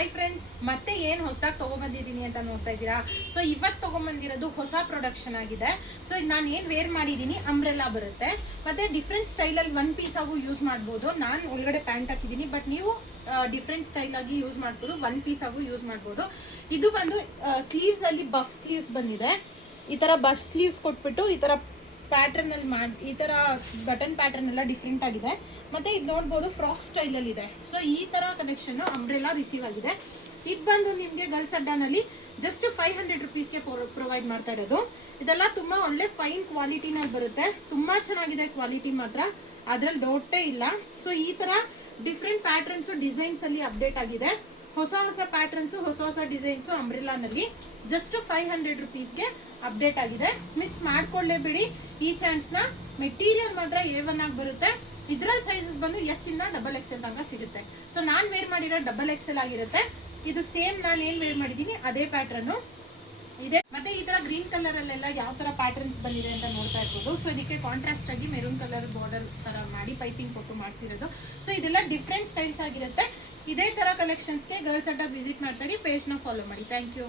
Hi friends, ಮತ್ತೆ ಏನು ಹೊಸದಾಗಿ ತೊಗೊಂಬಂದಿದ್ದೀನಿ ಅಂತ ನೋಡ್ತಾ ಇದ್ದೀರಾ. ಸೊ ಇವತ್ತು ತೊಗೊಂಬಂದಿರೋದು ಹೊಸ ಪ್ರೊಡಕ್ಷನ್ ಆಗಿದೆ. ಸೊ ಇದು ನಾನು ಏನು ವೇರ್ ಮಾಡಿದ್ದೀನಿ, ಅಂಬ್ರೆಲ್ಲಾ ಬರುತ್ತೆ. ಮತ್ತು ಡಿಫ್ರೆಂಟ್ ಸ್ಟೈಲಲ್ಲಿ ಒನ್ ಪೀಸ್ ಆಗು ಯೂಸ್ ಮಾಡ್ಬೋದು. ನಾನು ಒಳಗಡೆ ಪ್ಯಾಂಟ್ ಹಾಕಿದ್ದೀನಿ, ಬಟ್ ನೀವು ಡಿಫ್ರೆಂಟ್ ಸ್ಟೈಲ್ ಆಗಿ ಯೂಸ್ ಮಾಡ್ಬೋದು, ಒನ್ ಪೀಸ್ ಆಗು ಯೂಸ್ ಮಾಡ್ಬೋದು. ಇದು ಬಂದು ಸ್ಲೀವ್ಸಲ್ಲಿ ಬಫ್ ಸ್ಲೀವ್ಸ್ ಬಂದಿದೆ. ಈ ಥರ ಬಫ್ ಸ್ಲೀವ್ಸ್ ಕೊಟ್ಬಿಟ್ಟು ಈ ಥರ ಪ್ಯಾಟರ್ನ್ ಅಲ್ಲಿ ಮಾಡಿ, ಈ ತರ ಬಟನ್ ಪ್ಯಾಟರ್ನ್ ಎಲ್ಲ ಡಿಫ್ರೆಂಟ್ ಆಗಿದೆ. ಮತ್ತೆ ಇದು ನೋಡ್ಬೋದು ಫ್ರಾಕ್ ಸ್ಟೈಲ್ ಅಲ್ಲಿ ಇದೆ. ಸೊ ಈ ತರ ಕನೆಕ್ಷನ್ ಅಂಬ್ರೆಲ್ಲಾ ರಿಸೀವ್ ಆಗಿದೆ. ಇದು ಬಂದು ನಿಮಗೆ ಗರ್ಲ್ಸ್ ಅಡ್ಡಾನಲ್ಲಿ ಜಸ್ಟ್ 500 ರುಪೀಸ್ಗೆ ಪ್ರೊವೈಡ್ ಮಾಡ್ತಾ ಇರೋದು. ಇದೆಲ್ಲ ತುಂಬಾ ಒಳ್ಳೆ ಫೈನ್ ಕ್ವಾಲಿಟಿನಲ್ಲಿ ಬರುತ್ತೆ. ತುಂಬಾ ಚೆನ್ನಾಗಿದೆ ಕ್ವಾಲಿಟಿ ಮಾತ್ರ, ಅದ್ರಲ್ಲಿ ಡೌಟೇ ಇಲ್ಲ. ಸೊ ಈ ತರ ಡಿಫ್ರೆಂಟ್ ಪ್ಯಾಟರ್ನ್ಸ್ ಡಿಸೈನ್ಸ್ ಅಲ್ಲಿ ಅಪ್ಡೇಟ್ ಆಗಿದೆ. ಹೊಸ ಹೊಸ ಪ್ಯಾಟರ್ನ್ಸ್, ಹೊಸ ಹೊಸ ಡಿಸೈನ್ಸ್ ಅಂಬ್ರೆಲ್ಲಾನಲ್ಲಿ ಜಸ್ಟ್ 500 ರುಪೀಸ್ಗೆ ಅಪ್ಡೇಟ್ ಆಗಿದೆ. ಮಿಸ್ ಮಾಡ್ಕೊಳ್ಳೇಬೇಡಿ ಈ ಚಾನ್ಸ್ನ. ಮೆಟೀರಿಯಲ್ ಮಾತ್ರ A1 ಆಗಿ ಬರುತ್ತೆ. ಇದ್ರಲ್ಲಿ ಸೈಜಸ್ ಬಂದು S ಇಂದ XXL ತನಕ ಸಿಗುತ್ತೆ. ಸೊ ನಾನು ವೇರ್ ಮಾಡಿರೋ XXL ಆಗಿರುತ್ತೆ. ಇದು ಸೇಮ್ ನಾನು ಏನು ವೇರ್ ಮಾಡಿದ್ದೀನಿ ಅದೇ ಪ್ಯಾಟರ್ನು ಇದೆ. ಮತ್ತೆ ಈ ತರ ಗ್ರೀನ್ ಕಲರ್ ಅಲ್ಲೆಲ್ಲ ಯಾವ ತರ ಪ್ಯಾಟರ್ನ್ಸ್ ಬಂದಿದೆ ಅಂತ ನೋಡ್ತಾ ಇರ್ಬೋದು. ಸೊ ಇದಕ್ಕೆ ಕಾಂಟ್ರಾಸ್ಟ್ ಆಗಿ ಮೆರೂನ್ ಕಲರ್ ಬಾರ್ಡರ್ ತರ ಮಾಡಿ ಪೈಪಿಂಗ್ ಕೊಟ್ಟು ಮಾಡಿಸಿರೋದು. ಸೊ ಇದೆಲ್ಲ ಡಿಫ್ರೆಂಟ್ ಸ್ಟೈಲ್ಸ್ ಆಗಿರುತ್ತೆ. ಇದೇ ತರ ಕಲೆಕ್ಷನ್ಸ್ಗೆ ಗರ್ಲ್ಸ್ ಅಡ್ಡ ವಿಸಿಟ್ ಮಾಡ್ತಾರೆ. ಪೇಜ್ನ ಫಾಲೋ ಮಾಡಿ. Thank you.